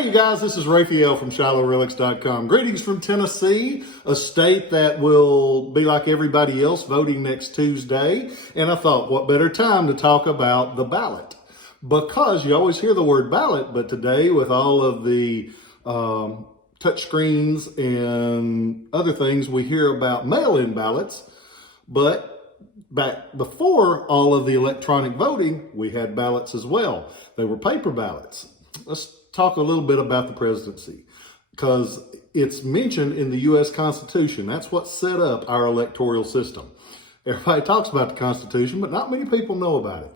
Hey, you guys, this is Rafael from Shiloh Greetings from Tennessee, a state that will be like everybody else voting next Tuesday. And I thought, what better time to talk about the ballot? Because you always hear the word ballot, but today with all of the touch screens and other things, we hear about mail-in ballots. But back before all of the electronic voting, we had ballots as well. They were paper ballots. Let's talk a little bit about the presidency, because it's mentioned in the U.S. Constitution. That's what set up our electoral system. Everybody talks about the Constitution, but not many people know about it.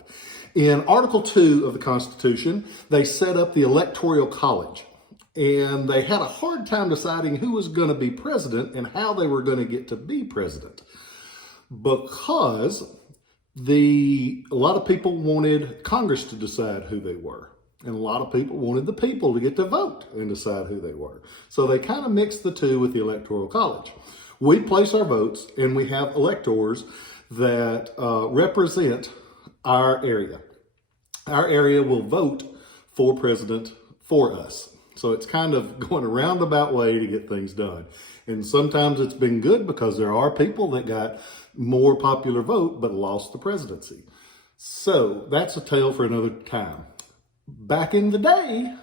In Article 2 of the Constitution, they set up the Electoral College, and they had a hard time deciding who was going to be president and how they were going to get to be president, because a lot of people wanted Congress to decide who they were. And a lot of people wanted the people to get to vote and decide who they were. So they kind of mixed the two with the Electoral College. We place our votes, and we have electors that represent our area. Our area will vote for president for us. So it's kind of going a roundabout way to get things done. And sometimes it's been good because there are people that got more popular vote but lost the presidency. So that's a tale for another time. Back in the day,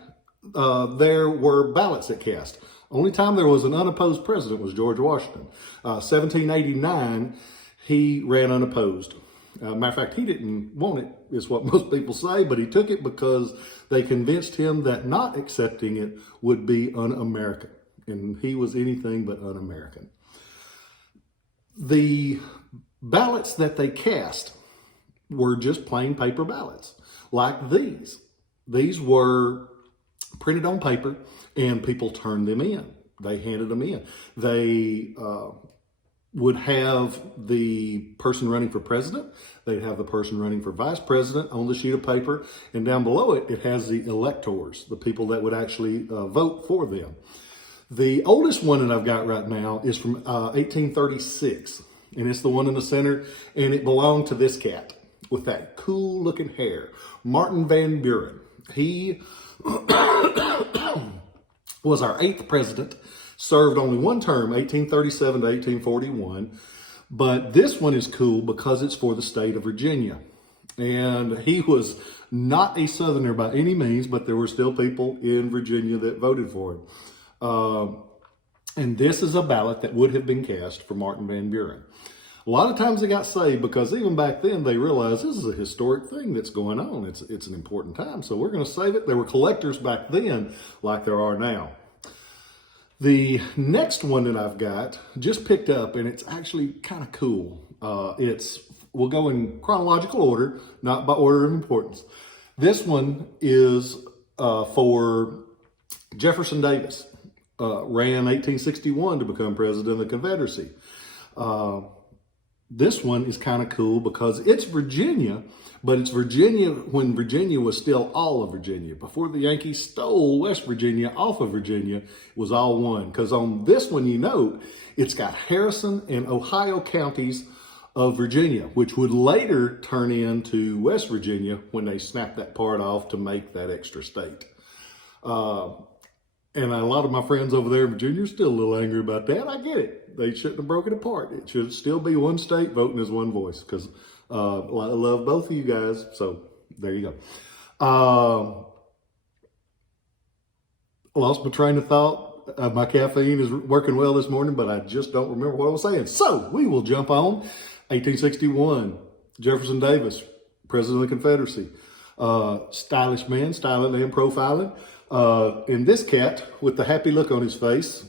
there were ballots that cast. Only time there was an unopposed president was George Washington. 1789, he ran unopposed. Matter of fact, he didn't want it, is what most people say, but he took it because they convinced him that not accepting it would be un-American. And he was anything but un-American. The ballots that they cast were just plain paper ballots, like these. These were printed on paper, and people turned them in. They handed them in. They would have the person running for president. They'd have the person running for vice president on the sheet of paper. And down below it, it has the electors, the people that would actually vote for them. The oldest one that I've got right now is from 1836. And it's the one in the center. And it belonged to this cat with that cool looking hair, Martin Van Buren. He was our 8th president, served only one term, 1837 to 1841. But this one is cool because it's for the state of Virginia. And he was not a Southerner by any means, but there were still people in Virginia that voted for him. And this is a ballot that would have been cast for Martin Van Buren. A lot of times they got saved because even back then they realized this is a historic thing that's going on. It's an important time, so we're going to save it. There were collectors back then like there are now. The next one that I've got just picked up, and it's actually kind of cool. We'll go in chronological order, not by order of importance. This one is for Jefferson Davis. Ran 1861 to become president of the Confederacy. This one is kind of cool because it's Virginia, but it's Virginia when Virginia was still all of Virginia. Before the Yankees stole West Virginia off of Virginia, it was all one. Because on this one, you note, it's got Harrison and Ohio counties of Virginia, which would later turn into West Virginia when they snapped that part off to make that extra state. And a lot of my friends over there in Virginia are still a little angry about that. I get it. They shouldn't have broken it apart. It should still be one state voting as one voice, because I love both of you guys. So there you go. Lost my train of thought. My caffeine is working well this morning, but I just don't remember what I was saying. So we will jump on 1861. Jefferson Davis, President of the Confederacy. Stylish man, styling and profiling. And this cat with the happy look on his face,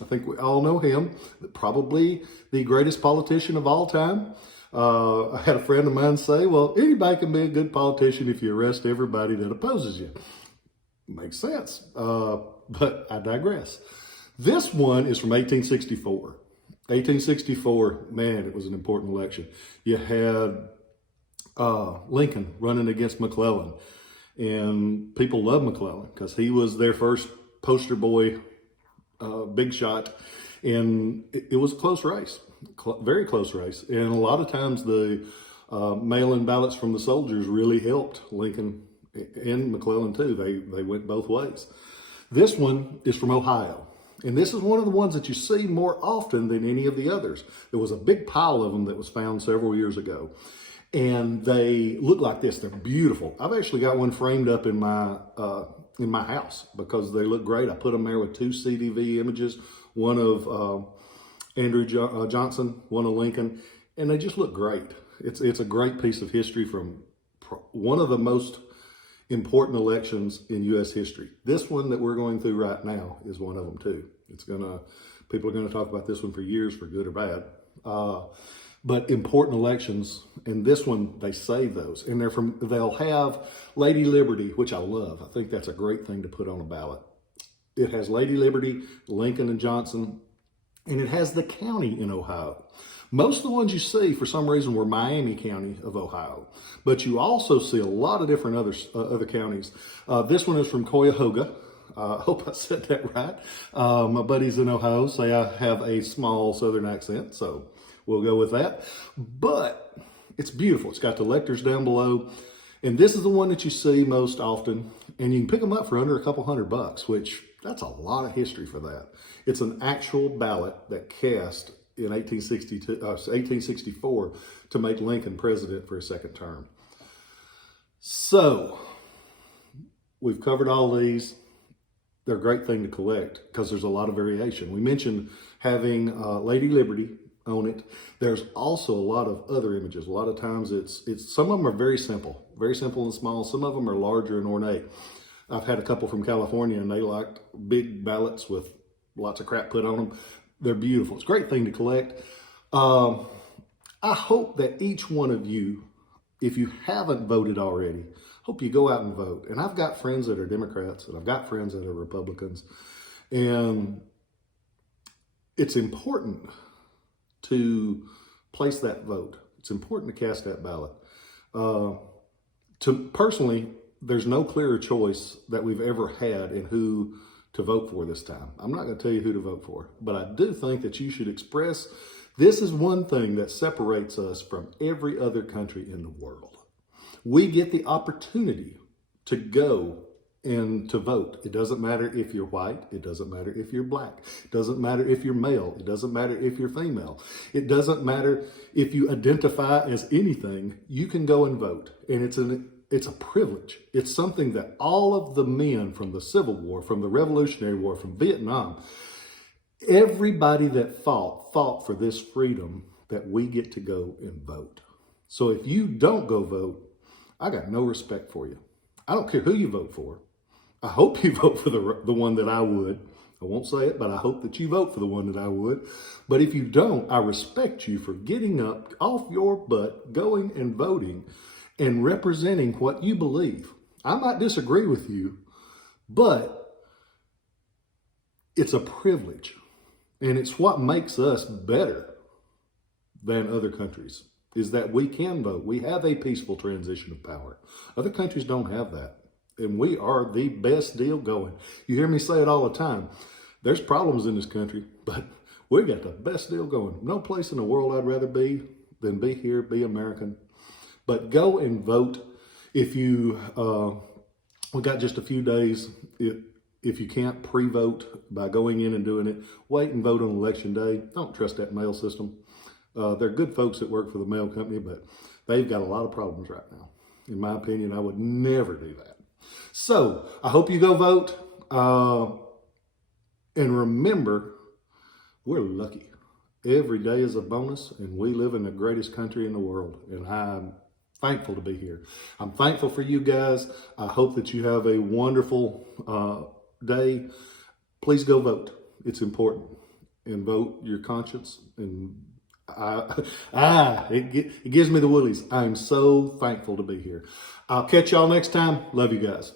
I think we all know him, probably the greatest politician of all time. I had a friend of mine say, well, anybody can be a good politician if you arrest everybody that opposes you. Makes sense, but I digress. This one is from 1864. 1864, man, it was an important election. You had Lincoln running against McClellan. And people love McClellan because he was their first poster boy, big shot. And it was a close race, very close race. And a lot of times the mail-in ballots from the soldiers really helped Lincoln and McClellan too. They went both ways. This one is from Ohio. And this is one of the ones that you see more often than any of the others. There was a big pile of them that was found several years ago. And they look like this. They're beautiful. I've actually got one framed up in my house because they look great. I put them there with 2 CDV images, one of Andrew Johnson, one of Lincoln, and they just look great. It's a great piece of history from one of the most important elections in U.S. history. This one that we're going through right now is one of them too. People are gonna talk about this one for years, for good or bad. But important elections, and this one, they save those. And they'll have Lady Liberty, which I love. I think that's a great thing to put on a ballot. It has Lady Liberty, Lincoln and Johnson, and it has the county in Ohio. Most of the ones you see, for some reason, were Miami County of Ohio, but you also see a lot of different other counties. This one is from Cuyahoga. I hope I said that right. My buddies in Ohio say I have a small Southern accent, so we'll go with that. But it's beautiful. It's got the electors down below, and this is the one that you see most often, and you can pick them up for under a couple $100, which that's a lot of history for that. It's an actual ballot that cast in 1864 to make Lincoln president for a second term. So we've covered all these. They're a great thing to collect because there's a lot of variation. We mentioned having Lady Liberty on it. There's also a lot of other images. A lot of times some of them are very simple and small. Some of them are larger and ornate. I've had a couple from California and they liked big ballots with lots of crap put on them. They're beautiful. It's a great thing to collect. I hope that each one of you, if you haven't voted already, hope you go out and vote. And I've got friends that are Democrats and I've got friends that are Republicans. And it's important to place that vote. It's important to cast that ballot. Personally, there's no clearer choice that we've ever had in who to vote for this time. I'm not going to tell you who to vote for, but I do think that you should express, this is one thing that separates us from every other country in the world. We get the opportunity to go and to vote. It doesn't matter if you're white. It doesn't matter if you're black. It doesn't matter if you're male. It doesn't matter if you're female. It doesn't matter if you identify as anything. You can go and vote, and it's a privilege. It's something that all of the men from the Civil War, from the Revolutionary War, from Vietnam, everybody that fought for this freedom that we get to go and vote. So if you don't go vote, I got no respect for you. I don't care who you vote for. I hope you vote for the one that I would. I won't say it, but I hope that you vote for the one that I would. But if you don't, I respect you for getting up off your butt, going and voting, and representing what you believe. I might disagree with you, but it's a privilege. And it's what makes us better than other countries, is that we can vote. We have a peaceful transition of power. Other countries don't have that. And we are the best deal going. You hear me say it all the time. There's problems in this country, but we got the best deal going. No place in the world I'd rather be than be here, be American. But go and vote. If you, we got just a few days. If you can't pre-vote by going in and doing it, wait and vote on election day. Don't trust that mail system. They're good folks that work for the mail company, but they've got a lot of problems right now. In my opinion, I would never do that. So I hope you go vote. And remember, we're lucky. Every day is a bonus, and we live in the greatest country in the world. And I'm thankful to be here. I'm thankful for you guys. I hope that you have a wonderful day. Please go vote. It's important. And vote your conscience. And it gives me the woolies. I'm so thankful to be here. I'll catch y'all next time. Love you guys.